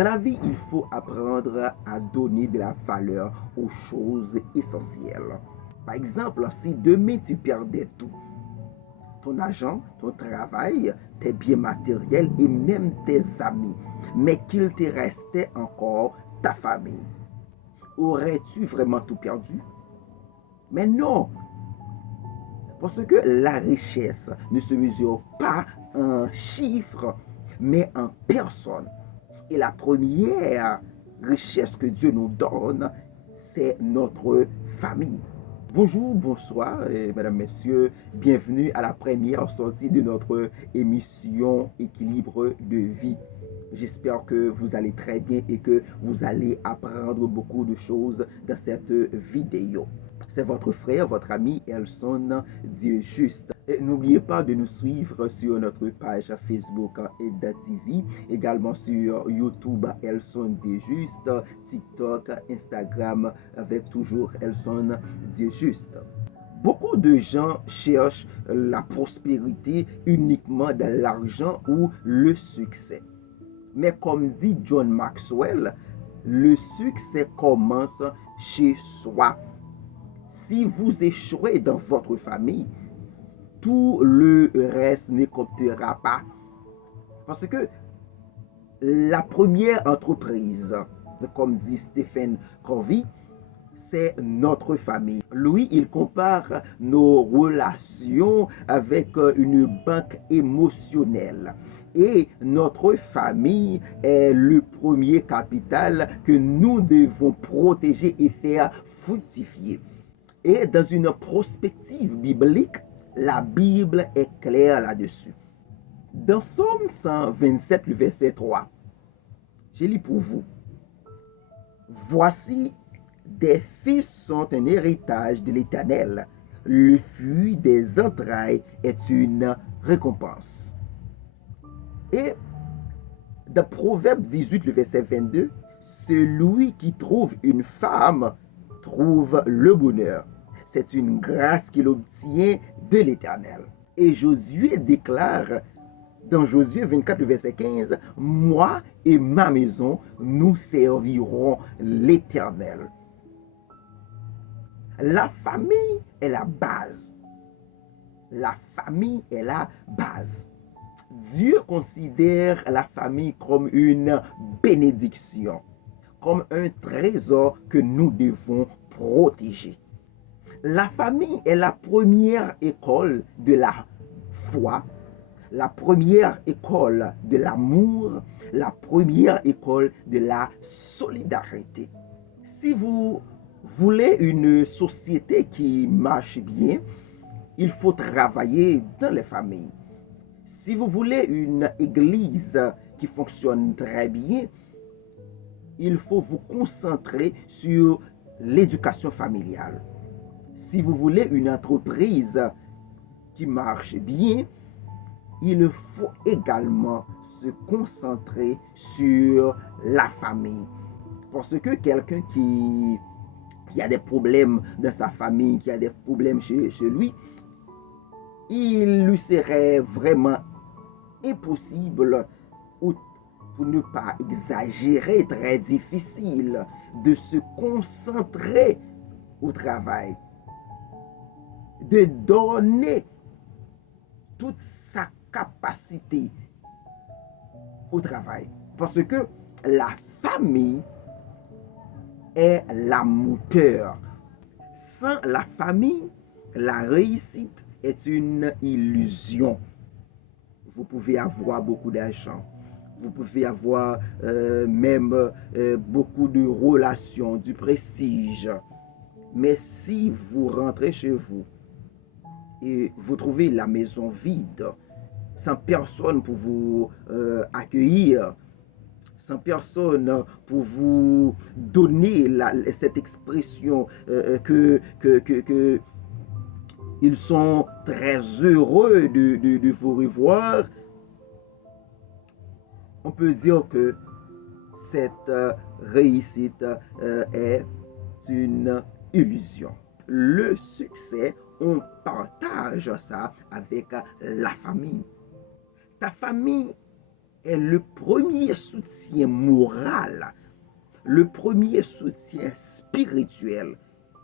Dans la vie, il faut apprendre à donner de la valeur aux choses essentielles. Par exemple, si demain tu perdais tout, ton argent, ton travail, tes biens matériels et même tes amis, mais qu'il te restait encore ta famille, aurais-tu vraiment tout perdu? Mais non, parce que la richesse ne se mesure pas en chiffres, mais en personnes. Et la première richesse que Dieu nous donne, c'est notre famille. Bonjour, bonsoir, mesdames, messieurs. Bienvenue à la première sortie de notre émission Équilibre de vie. J'espère que vous allez très bien et que vous allez apprendre beaucoup de choses dans cette vidéo. C'est votre frère, votre ami Elson Dieu Juste. N'oubliez pas de nous suivre sur notre page Facebook Eda TV, également sur YouTube Elson Dieu Juste, TikTok, Instagram avec toujours Elson Dieu Juste. Beaucoup de gens cherchent la prospérité uniquement dans l'argent ou le succès. Mais comme dit John Maxwell, le succès commence chez soi. Si vous échouez dans votre famille, tout le reste ne comptera pas. Parce que la première entreprise, comme dit Stephen Covey, c'est notre famille. Lui, il compare nos relations avec une banque émotionnelle. Et notre famille est le premier capital que nous devons protéger et faire fructifier. Et dans une perspective biblique, la Bible est claire là-dessus. Dans Somme 127, le verset 3, je lis pour vous. Voici, des fils sont un héritage de l'Éternel. Le fruit des entrailles est une récompense. Et dans Proverbe 18, le verset 22, celui qui trouve une femme trouve le bonheur. C'est une grâce qu'il obtient de l'Éternel. Et Josué déclare dans Josué 24, le verset 15, moi et ma maison, nous servirons l'Éternel. La famille est la base. La famille est la base. Dieu considère la famille comme une bénédiction, comme un trésor que nous devons protéger. La famille est la première école de la foi, la première école de l'amour, la première école de la solidarité. Si vous voulez une société qui marche bien, il faut travailler dans les familles. Si vous voulez une église qui fonctionne très bien, il faut vous concentrer sur l'éducation familiale. Si vous voulez une entreprise qui marche bien, il faut également se concentrer sur la famille. Parce que quelqu'un qui a des problèmes dans sa famille, qui a des problèmes chez lui, il lui serait vraiment impossible, ou pour ne pas exagérer, très difficile de se concentrer au travail, de donner toute sa capacité au travail. Parce que la famille est la moteur. Sans la famille, la réussite est une illusion. Vous pouvez avoir beaucoup d'argent. Vous pouvez avoir même beaucoup de relations, du prestige. Mais si vous rentrez chez vous et vous trouvez la maison vide, sans personne pour vous accueillir, sans personne pour vous donner cette expression que ils sont très heureux de vous revoir, on peut dire que cette réussite est une illusion. Le succès, on partage ça avec la famille. Ta famille est le premier soutien moral, le premier soutien spirituel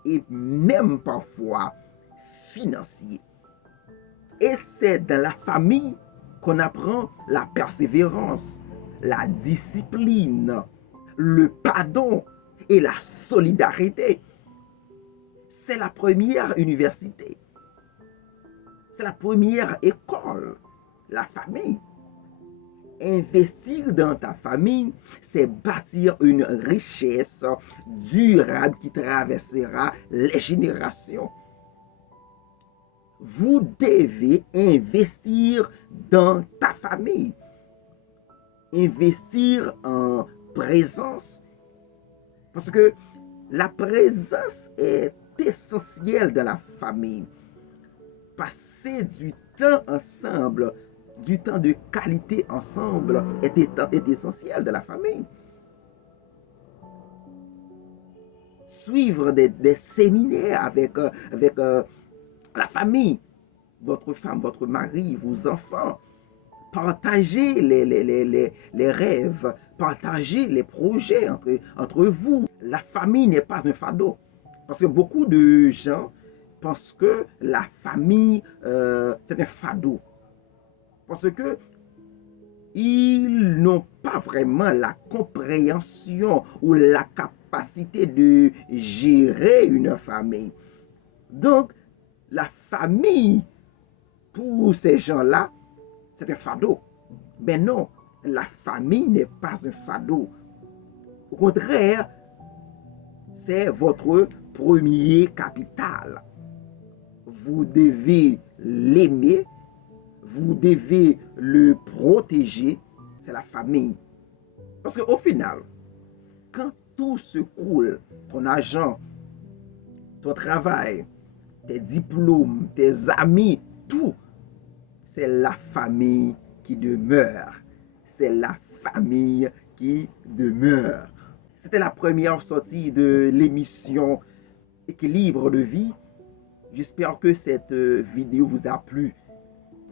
et même parfois financier. Et c'est dans la famille qu'on apprend la persévérance, la discipline, le pardon et la solidarité. C'est la première université. C'est la première école, la famille. Investir dans ta famille, c'est bâtir une richesse durable qui traversera les générations. Vous devez investir dans ta famille. Investir en présence. Parce que la présence est essentielle dans la famille. Passer du temps ensemble, du temps de qualité ensemble est essentiel dans la famille. Suivre des séminaires avec la famille, votre femme, votre mari, vos enfants. Partagez les rêves, partagez les projets entre vous. La famille n'est pas un fardeau. Parce que beaucoup de gens pensent que la famille, c'est un fardeau. Parce que ils n'ont pas vraiment la compréhension ou la capacité de gérer une famille. Donc, la famille, pour ces gens-là, c'est un fardeau. Mais non, la famille n'est pas un fardeau. Au contraire, c'est votre premier capital. Vous devez l'aimer, vous devez le protéger, c'est la famille. Parce qu'au final, quand tout se coule, ton argent, ton travail, tes diplômes, tes amis, tout, c'est la famille qui demeure. C'est la famille qui demeure. C'était la première sortie de l'émission Équilibre de vie. J'espère que cette vidéo vous a plu.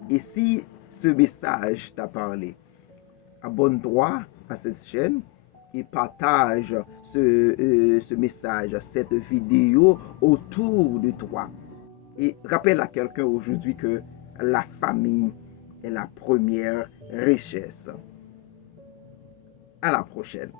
Et si ce message t'a parlé, abonne-toi à cette chaîne et partage ce message, cette vidéo autour de toi. Et rappelle à quelqu'un aujourd'hui que la famille est la première richesse. À la prochaine.